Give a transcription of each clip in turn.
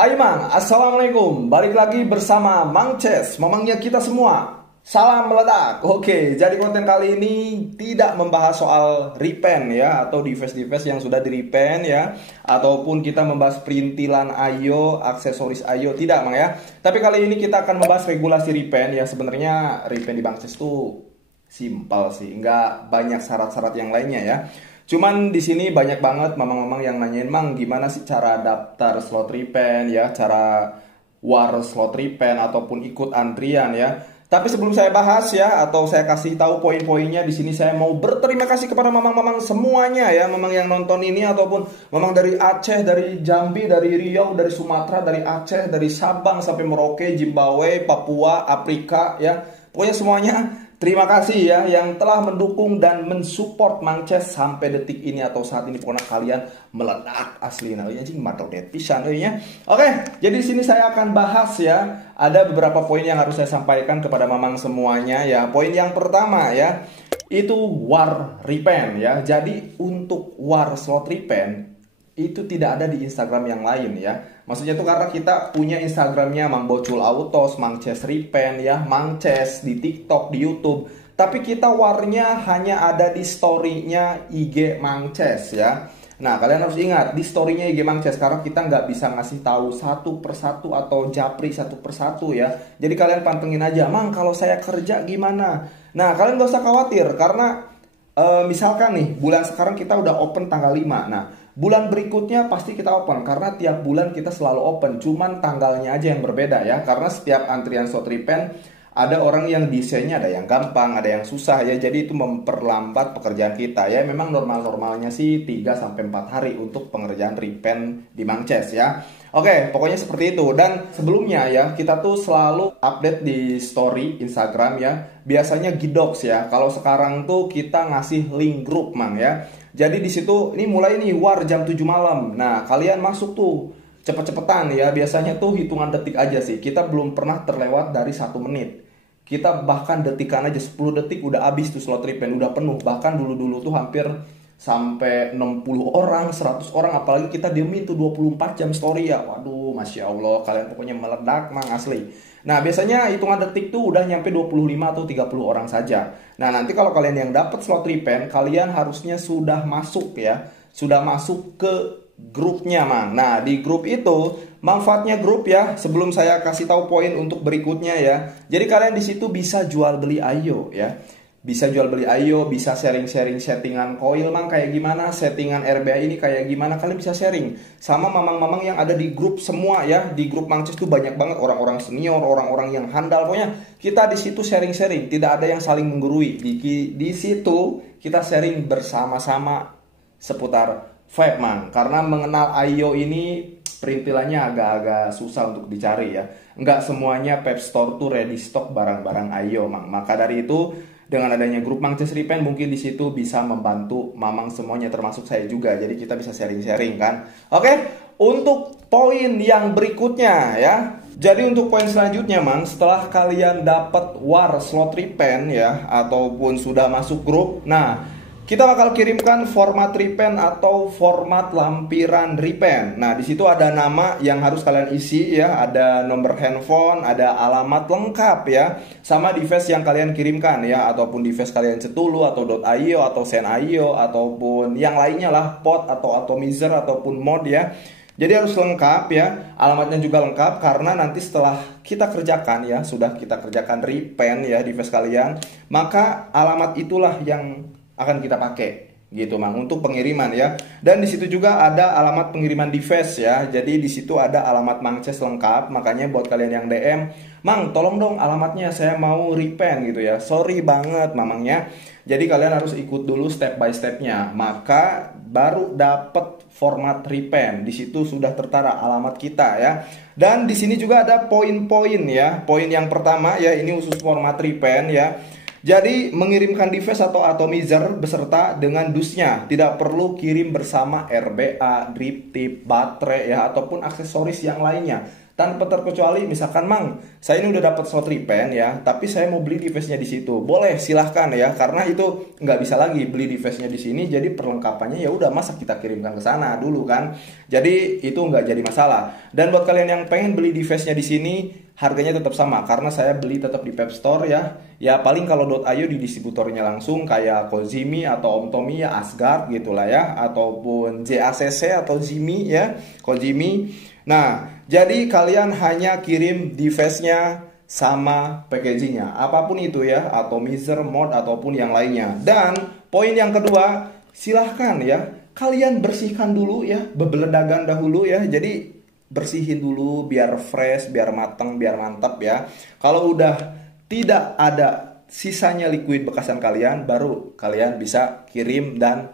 Hai Mang, Assalamualaikum. Balik lagi bersama Mang Ces, mamangnya kita semua. Salam meledak. Oke, jadi konten kali ini tidak membahas soal repaint ya, atau device-device yang sudah di repaint ya, ataupun kita membahas perintilan IO, aksesoris IO, tidak Mang ya. Tapi kali ini kita akan membahas regulasi repaint ya. Sebenarnya repaint di Mang Ces tuh simpel sih, nggak banyak syarat-syarat yang lainnya ya. Cuman di sini banyak banget mamang-mamang yang nanyain, Mang, gimana sih cara daftar slot repaint ya, cara war slot repaint ataupun ikut antrian ya. Tapi sebelum saya bahas ya, atau saya kasih tahu poin-poinnya, di sini saya mau berterima kasih kepada mamang-mamang semuanya ya, mamang yang nonton ini ataupun mamang dari Aceh, dari Jambi, dari Riau, dari Sumatera, dari Aceh, dari Sabang sampai Merauke, Zimbabwe, Papua, Afrika ya. Pokoknya semuanya terima kasih ya yang telah mendukung dan mensupport Mang Ces sampai detik ini atau saat ini. Pokoknya kalian meledak asli nah anjing matau det pisan nya. Oke, jadi di sini saya akan bahas ya, ada beberapa poin yang harus saya sampaikan kepada mamang semuanya ya. Poin yang pertama ya, itu war repaint ya. Jadi untuk war slot repaint itu tidak ada di Instagram yang lain ya. Maksudnya itu karena kita punya Instagramnya Mang Bocul Autos, Mang Ces Repaint ya, Mang Ces di TikTok, di YouTube. Tapi kita warnya hanya ada di story-nya IG Mang Ces ya. Nah, kalian harus ingat di story-nya IG Mang Ces, karena kita nggak bisa ngasih tahu satu persatu atau japri satu persatu ya. Jadi kalian pantengin aja, Mang kalau saya kerja gimana. Nah, kalian gak usah khawatir karena misalkan nih bulan sekarang kita udah open tanggal 5. Nah, bulan berikutnya pasti kita open karena tiap bulan kita selalu open, cuman tanggalnya aja yang berbeda ya. Karena setiap antrian slot repaint ada orang yang desainnya ada yang gampang, ada yang susah ya. Jadi itu memperlambat pekerjaan kita ya. Memang normal-normalnya sih 3 sampai 4 hari untuk pengerjaan repaint di Mang Ces ya. Oke, pokoknya seperti itu. Dan sebelumnya ya, kita tuh selalu update di story Instagram ya. Biasanya Gidox ya. Kalau sekarang tuh kita ngasih link grup Mang ya. Jadi di situ ini mulai nih war jam 7 malam. Nah, kalian masuk tuh cepet-cepetan ya. Biasanya tuh hitungan detik aja sih. Kita belum pernah terlewat dari 1 menit. Kita bahkan detikan aja 10 detik udah habis tuh slot repaint, udah penuh. Bahkan dulu-dulu tuh hampir sampai 60 orang, 100 orang, apalagi kita diemin tuh 24 jam story ya. Waduh, Masya Allah, kalian pokoknya meledak Mang asli. Nah, biasanya hitungan detik tuh udah nyampe 25 atau 30 orang saja. Nah, nanti kalau kalian yang dapat slot repaint, kalian harusnya sudah masuk ya. Sudah masuk ke grupnya Mang. Nah, di grup itu manfaatnya grup ya. Sebelum saya kasih tahu poin untuk berikutnya ya. Jadi kalian di situ bisa jual beli IO ya. Bisa jual beli IO, bisa sharing-sharing settingan coil Mang kayak gimana, settingan RBA ini kayak gimana, kalian bisa sharing sama mamang-mamang yang ada di grup semua ya. Di grup Mang Ces tuh banyak banget orang-orang senior, orang-orang yang handal. Pokoknya kita di situ sharing-sharing, tidak ada yang saling menggurui. Di situ kita sharing bersama-sama seputar vape Mang. Karena mengenal IO ini perintilannya agak-agak susah untuk dicari ya. Enggak semuanya vape store tuh ready stock barang-barang IO Mang. Maka dari itu dengan adanya grup Mang Ces Repaint mungkin di situ bisa membantu mamang semuanya termasuk saya juga. Jadi kita bisa sharing-sharing kan. Oke, untuk poin yang berikutnya ya. Jadi untuk poin selanjutnya Mang, setelah kalian dapat war slot repaint ya ataupun sudah masuk grup, nah kita bakal kirimkan format repaint atau format lampiran repaint. Nah, di situ ada nama yang harus kalian isi ya, ada nomor handphone, ada alamat lengkap ya, sama device yang kalian kirimkan ya, ataupun device kalian cetulu atau .io atau .sen.io ataupun yang lainnya lah, pot atau atomizer ataupun mod ya. Jadi harus lengkap ya, alamatnya juga lengkap karena nanti setelah kita kerjakan ya, sudah kita kerjakan repaint ya device kalian, maka alamat itulah yang akan kita pakai gitu Mang untuk pengiriman ya. Dan di situ juga ada alamat pengiriman device ya. Jadi di situ ada alamat Mang Ces lengkap. Makanya buat kalian yang DM, Mang tolong dong alamatnya saya mau repaint gitu ya. Sorry banget mamangnya. Jadi kalian harus ikut dulu step by stepnya. Maka baru dapat format repaint. Di situ sudah tertara alamat kita ya. Dan di sini juga ada poin-poin ya. Poin yang pertama ya, ini khusus format repaint ya. Jadi mengirimkan device atau atomizer beserta dengan dusnya. Tidak perlu kirim bersama RBA, drip tip, baterai ya ataupun aksesoris yang lainnya. tanpa terkecuali misalkan Mang, saya ini udah dapat slot repaint ya, tapi saya mau beli device-nya di situ. Boleh, silahkan ya, karena itu nggak bisa lagi beli device-nya di sini, jadi perlengkapannya ya udah masa kita kirimkan ke sana dulu kan. Jadi itu nggak jadi masalah. Dan buat kalian yang pengen beli device-nya di sini, harganya tetap sama karena saya beli tetap di Pep Store ya. Ya paling kalau .io di distributornya langsung kayak Kozimi atau Omtomi ya Asgard gitulah ya, ataupun JACC atau Zimi ya, Kozimi. Nah, jadi kalian hanya kirim device-nya sama packaging-nya, apapun itu ya, atomizer, mod ataupun yang lainnya. Dan poin yang kedua, silahkan ya, kalian bersihkan dulu ya, bebeledagan dahulu ya. Jadi bersihin dulu biar fresh, biar mateng, biar mantap ya. Kalau udah tidak ada sisanya liquid bekasan kalian, baru kalian bisa kirim dan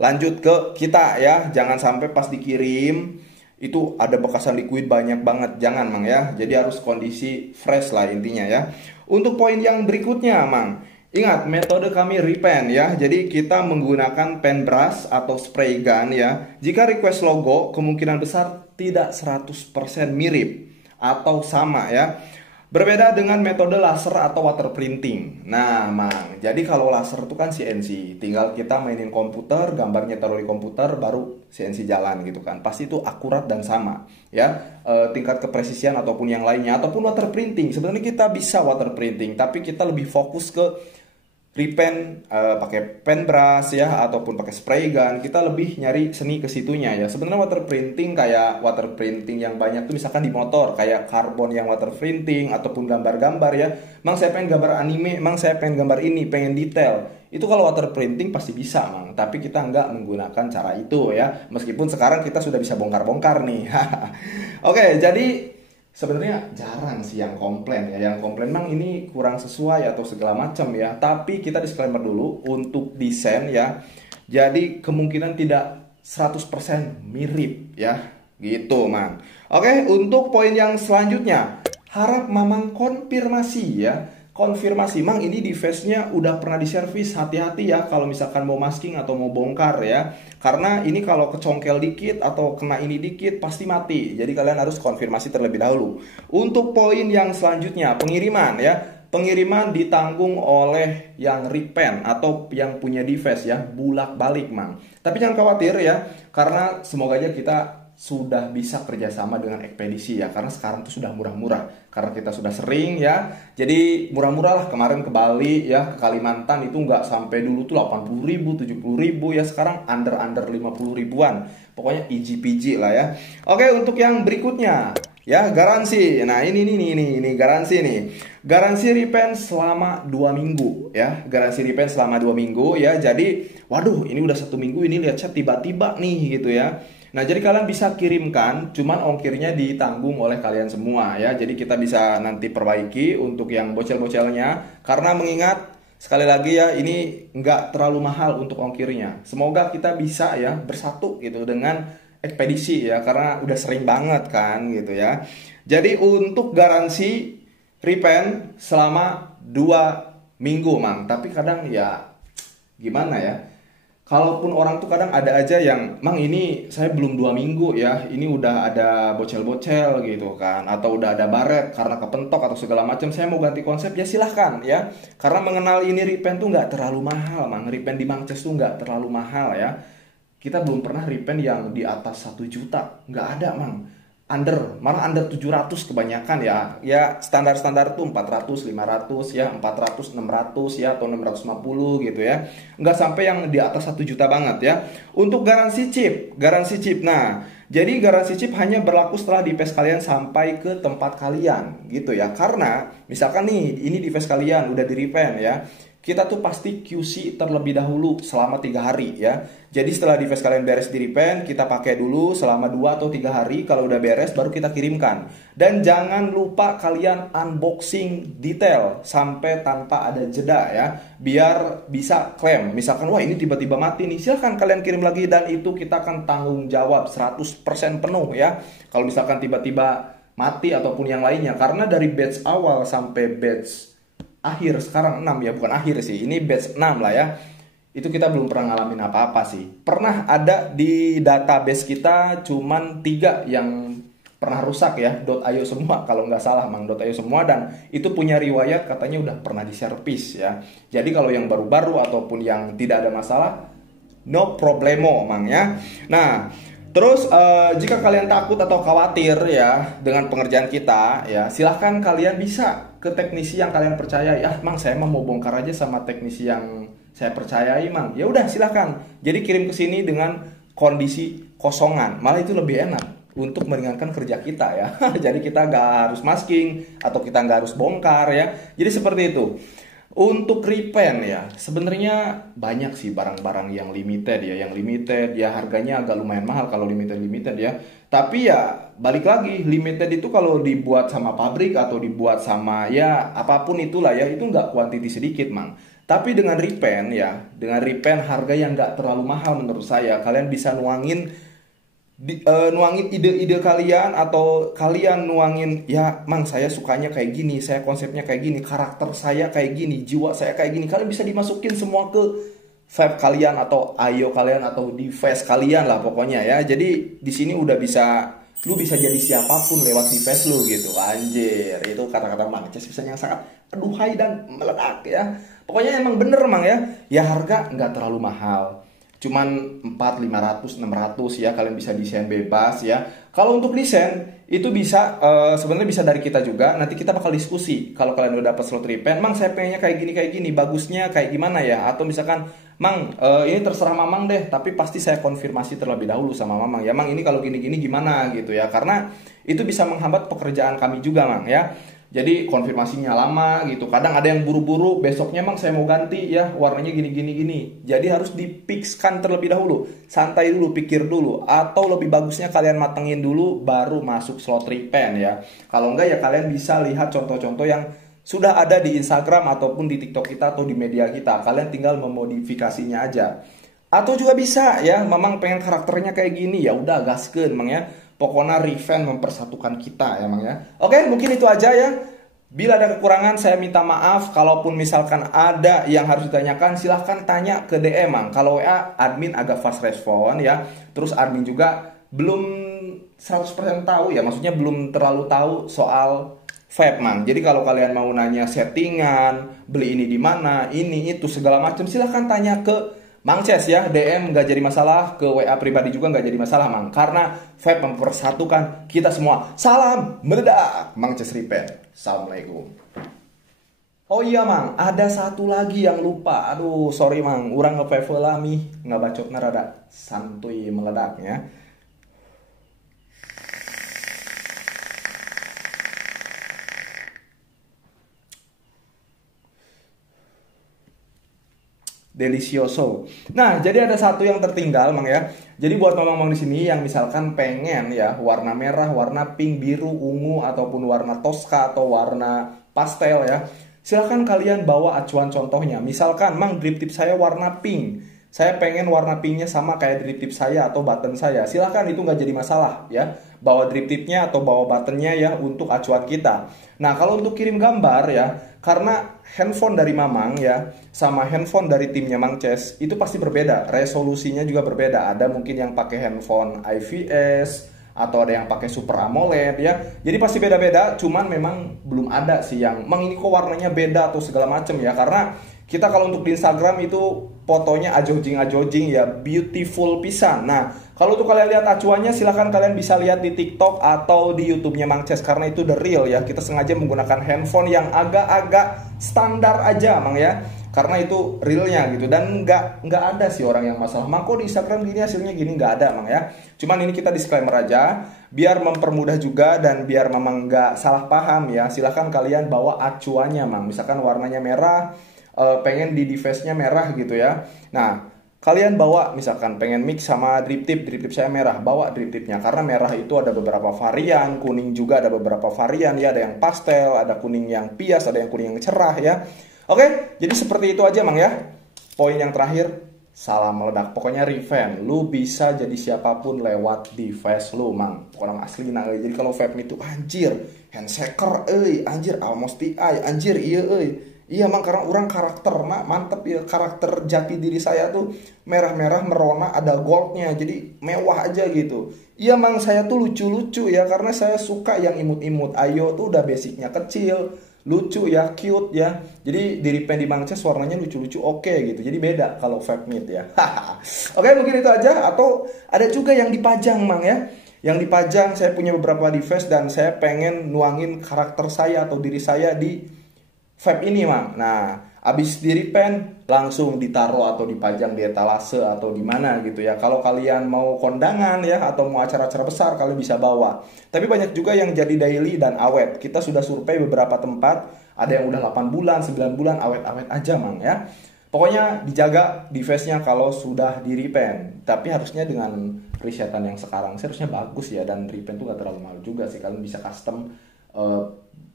lanjut ke kita ya. Jangan sampai pas dikirim itu ada bekasan liquid banyak banget, jangan Mang ya. Jadi harus kondisi fresh lah intinya ya. Untuk poin yang berikutnya Mang, ingat metode kami repaint ya. Jadi kita menggunakan pen brush atau spray gun ya. Jika request logo kemungkinan besar tidak 100% mirip atau sama ya. Berbeda dengan metode laser atau water printing. Nah, Mang, jadi kalau laser itu kan CNC, tinggal kita mainin komputer, gambarnya taruh di komputer, baru CNC jalan gitu kan. Pasti itu akurat dan sama, ya. Tingkat kepresisian ataupun yang lainnya, ataupun water printing. Sebenarnya kita bisa water printing, tapi kita lebih fokus ke repaint pakai pen brush ya, ataupun pakai spray gun. Kita lebih nyari seni ke situnya ya. Sebenarnya water printing kayak water printing yang banyak tuh misalkan di motor kayak karbon yang water printing ataupun gambar-gambar ya. Mang saya pengen gambar anime, mang saya pengen gambar ini, pengen detail. Itu kalau water printing pasti bisa Mang, tapi kita nggak menggunakan cara itu ya. Meskipun sekarang kita sudah bisa bongkar-bongkar nih. Oke, jadi sebenarnya jarang sih yang komplain ya. Yang komplain Mang ini kurang sesuai atau segala macam ya. Tapi kita disclaimer dulu untuk desain ya. Jadi kemungkinan tidak 100% mirip ya. Gitu Mang. Oke, untuk poin yang selanjutnya, harap Mamang konfirmasi ya. Konfirmasi Mang ini device-nya udah pernah diservis. Hati-hati ya kalau misalkan mau masking atau mau bongkar ya. Karena ini kalau kecongkel dikit atau kena ini dikit pasti mati. Jadi kalian harus konfirmasi terlebih dahulu. Untuk poin yang selanjutnya, pengiriman ya. Pengiriman ditanggung oleh yang repaint atau yang punya device ya, bulak-balik Mang. Tapi jangan khawatir ya, karena semoga aja kita sudah bisa kerjasama dengan ekspedisi ya, karena sekarang tuh sudah murah-murah karena kita sudah sering ya, jadi murah-murah lah. Kemarin ke Bali ya, ke Kalimantan itu nggak sampai dulu tuh 80.000 70.000 ya, sekarang under 50 ribuan, pokoknya easy peasy lah ya. Oke, untuk yang berikutnya ya, garansi. Nah ini garansi nih, garansi repaint selama 2 minggu ya, garansi repaint selama 2 minggu ya. Jadi waduh, ini udah 1 minggu ini lihat chat tiba-tiba nih gitu ya. Nah, jadi kalian bisa kirimkan, cuman ongkirnya ditanggung oleh kalian semua ya. Jadi kita bisa nanti perbaiki untuk yang bocel-bocelnya. Karena mengingat, sekali lagi ya, ini nggak terlalu mahal untuk ongkirnya. Semoga kita bisa ya bersatu gitu dengan ekspedisi ya. Karena udah sering banget kan gitu ya. Jadi untuk garansi repaint selama 2 minggu Mang. Tapi kadang ya gimana ya, kalaupun orang tuh kadang ada aja yang Mang ini saya belum 2 minggu ya, ini udah ada bocel-bocel gitu kan, atau udah ada baret karena kepentok atau segala macam, saya mau ganti konsep ya silahkan ya. Karena mengenal ini repaint tuh nggak terlalu mahal Mang, repaint di Mang Ces tuh nggak terlalu mahal ya. Kita belum pernah repaint yang di atas 1 juta, nggak ada Mang. Malah under 700 kebanyakan ya. Ya standar-standar tuh 400, 500 ya, 400, 600 ya, atau 650 gitu ya. Nggak sampai yang di atas 1 juta banget ya. Untuk garansi chip. Nah, jadi garansi chip hanya berlaku setelah device kalian sampai ke tempat kalian gitu ya. Karena misalkan nih, ini device kalian udah di repaint ya, kita tuh pasti QC terlebih dahulu selama 3 hari ya. Jadi setelah device kalian beres di repaint, kita pakai dulu selama 2 atau 3 hari. Kalau udah beres baru kita kirimkan. Dan jangan lupa kalian unboxing detail sampai tanpa ada jeda ya, biar bisa klaim. Misalkan wah ini tiba-tiba mati nih, silahkan kalian kirim lagi, dan itu kita akan tanggung jawab 100% penuh ya. Kalau misalkan tiba-tiba mati ataupun yang lainnya, karena dari batch awal sampai batch akhir sekarang 6 ya, bukan akhir sih, ini batch 6 lah ya, itu kita belum pernah ngalamin apa-apa sih. Pernah ada di database kita cuman 3 yang pernah rusak ya, .io semua kalau nggak salah Mang, .io semua, dan itu punya riwayat katanya udah pernah diservis ya. Jadi kalau yang baru-baru ataupun yang tidak ada masalah, no problemo Mang ya. Nah, terus jika kalian takut atau khawatir ya dengan pengerjaan kita ya, silahkan kalian bisa ke teknisi yang kalian percayai. Ah Mang, saya mau bongkar aja sama teknisi yang saya percayai Mang. Ya udah silahkan. Jadi kirim ke sini dengan kondisi kosongan, malah itu lebih enak untuk meringankan kerja kita ya. Jadi kita nggak harus masking atau kita nggak harus bongkar ya. Jadi seperti itu. Untuk repaint ya, sebenarnya banyak sih barang-barang yang limited ya. Yang limited ya harganya agak lumayan mahal kalau limited ya. Tapi ya balik lagi, limited itu kalau dibuat sama pabrik atau dibuat sama ya apapun itulah ya, itu nggak kuantiti sedikit Mang. Tapi dengan repaint ya, dengan repaint harga yang nggak terlalu mahal menurut saya, kalian bisa nuangin ide-ide kalian, atau kalian nuangin ya Mang, saya sukanya kayak gini, saya konsepnya kayak gini, karakter saya kayak gini, jiwa saya kayak gini, kalian bisa dimasukin semua ke vibe kalian atau IO kalian atau device kalian lah pokoknya ya. Jadi di sini udah bisa, lu bisa jadi siapapun lewat device lu gitu. Anjir, itu kata-kata Mang Ces yang sangat aduhai dan meledak ya. Pokoknya emang bener Mang ya. Ya harga nggak terlalu mahal, cuman 4, 500, 600 ya, kalian bisa desain bebas ya. Kalau untuk desain itu bisa sebenarnya bisa dari kita juga. Nanti kita bakal diskusi. Kalau kalian udah dapat slot repaint, Mang saya pengennya kayak gini, bagusnya kayak gimana ya? Atau misalkan Mang ini terserah Mamang deh, tapi pasti saya konfirmasi terlebih dahulu sama Mamang ya. Mang ini kalau gini-gini gimana gitu ya? Karena itu bisa menghambat pekerjaan kami juga Mang ya. Jadi konfirmasinya lama gitu. Kadang ada yang buru-buru, besoknya Mang saya mau ganti ya, warnanya gini. Jadi harus dipixkan terlebih dahulu. Santai dulu, pikir dulu. Atau lebih bagusnya kalian matengin dulu baru masuk slot repaint ya. Kalau enggak ya kalian bisa lihat contoh-contoh yang sudah ada di Instagram ataupun di TikTok kita atau di media kita. Kalian tinggal memodifikasinya aja. Atau juga bisa ya, Mamang pengen karakternya kayak gini, ya udah gaskeun Mang ya. Pokoknya revamped mempersatukan kita ya Mang ya. Oke, mungkin itu aja ya. Bila ada kekurangan saya minta maaf. Kalaupun misalkan ada yang harus ditanyakan, silahkan tanya ke DM Mang. Kalau WA admin agak fast respon ya. Terus admin juga belum 100% tahu ya, maksudnya belum terlalu tahu soal vape Mang. Jadi kalau kalian mau nanya settingan, beli ini di mana, ini itu segala macam, silahkan tanya ke Mang Ces ya, DM nggak jadi masalah, ke WA pribadi juga nggak jadi masalah Mang. Karena vape mempersatukan kita semua. Salam meledak, Mang Ces Repaint. Assalamualaikum. Oh iya Mang, ada satu lagi yang lupa. Aduh, sorry Mang, urang nge-vape lah mi, nggak bacotnya rada santuy meledak ya. Delicioso. Nah, jadi ada satu yang tertinggal, Mang ya. Jadi buat mamang-mamang di sini yang misalkan pengen ya warna merah, warna pink, biru, ungu ataupun warna toska atau warna pastel ya. Silahkan kalian bawa acuan contohnya. Misalkan, Mang, drip tip saya warna pink. Saya pengen warna pinknya sama kayak drip tip saya atau button saya. Silahkan, itu nggak jadi masalah ya. Bawa drip tipnya atau bawa buttonnya ya untuk acuan kita. Nah, kalau untuk kirim gambar ya, karena handphone dari Mamang ya sama handphone dari timnya Mang Ces itu pasti berbeda, resolusinya juga berbeda. Ada mungkin yang pakai handphone IPS atau ada yang pakai Super AMOLED ya. Jadi pasti beda-beda, cuman memang belum ada sih yang Mang ini kok warnanya beda atau segala macam ya. Karena kita kalau untuk di Instagram itu fotonya ajojing ya, beautiful pisan. Nah, kalau untuk kalian lihat acuannya, silahkan kalian bisa lihat di TikTok atau di YouTube-nya Mang Ces karena itu the real ya. Kita sengaja menggunakan handphone yang agak-agak standar aja Mang ya. Karena itu realnya gitu, dan nggak ada sih orang yang masalah Mang kok di Instagram gini hasilnya gini, nggak ada Mang ya. Cuman ini kita disclaimer aja biar mempermudah juga dan biar Mamang nggak salah paham ya. Silahkan kalian bawa acuannya Mang. Misalkan warnanya merah, pengen di device-nya merah gitu ya. Nah, kalian bawa misalkan pengen mix sama drip tip saya merah, bawa drip tipnya. Karena merah itu ada beberapa varian, kuning juga ada beberapa varian ya. Ada yang pastel, ada kuning yang pias, ada yang kuning yang cerah ya. Oke, jadi seperti itu aja Mang ya. Poin yang terakhir, salam meledak. Pokoknya revamped, lu bisa jadi siapapun lewat device lu Mang. Pokoknya asli nah. Jadi kalau vape itu anjir, handshaker anjir, almost TI, anjir iya Iya mang, karena orang karakter mantep ya, karakter jati diri saya tuh merah-merah merona ada goldnya, jadi mewah aja gitu. Iya mang, saya tuh lucu-lucu ya karena saya suka yang imut-imut. Ayo tuh udah basicnya kecil, lucu ya, cute ya. Jadi di Repaint di Mangces warnanya lucu-lucu, oke gitu. Jadi beda kalau Vape Mid ya. Oke, mungkin itu aja. Atau ada juga yang dipajang mang ya. Yang dipajang, saya punya beberapa device dan saya pengen nuangin karakter saya atau diri saya di vape ini mang. Nah, abis di repaint langsung ditaruh atau dipajang di etalase atau di mana gitu ya. Kalau kalian mau kondangan ya atau mau acara-acara besar kalian bisa bawa. Tapi banyak juga yang jadi daily dan awet. Kita sudah survei beberapa tempat, ada yang udah 8 bulan, 9 bulan awet-awet aja mang ya. Pokoknya dijaga device-nya kalau sudah di repaint. Tapi harusnya dengan risetan yang sekarang seharusnya bagus ya, dan repaint tuh gak terlalu mahal juga sih. Kalian bisa custom eh,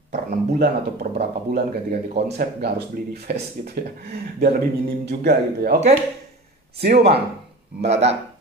per 6 bulan atau per berapa bulan ganti-ganti konsep, gak harus beli device gitu ya, biar lebih minim juga gitu ya. Oke, see you mang, meledak.